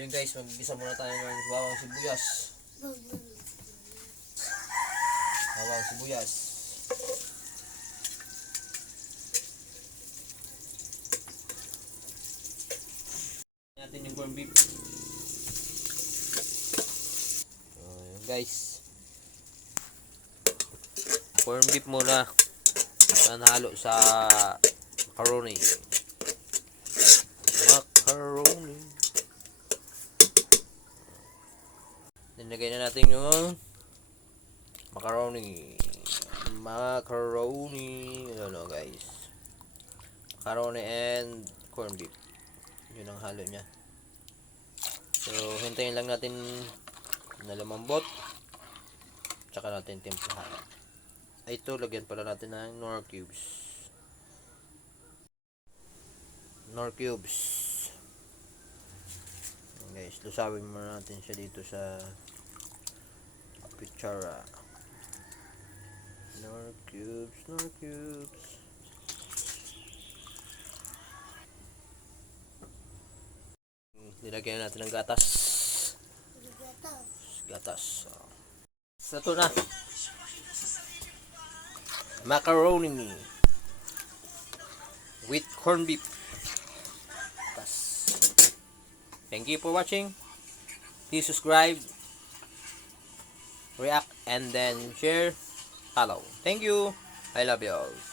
yun guys, mag-gisa muna tayo ng bawang sibuyas. Bawang sibuyas. Natin yung corned beef. So, yun guys. Corned beef muna. Panhalo sa macaroni. Macaroni. Nilagay na natin yung macaroni. Macaroni. Ano guys. Macaroni and corned beef. Yun ang halo niya. So, hintayin lang natin na lumambot. Tsaka natin timplahan. Ay, ito, lagyan pala natin ng Knorr cubes. Knorr cubes. Guys, lusawin muna natin siya dito sa kutsara. Knorr cubes, Knorr cubes. Nilagyan natin ng gatas. Gatas. So, ito na. Macaroni with corned beef. Gatas. Thank you for watching. Please subscribe, react, and then share, follow. Thank you. I love you all.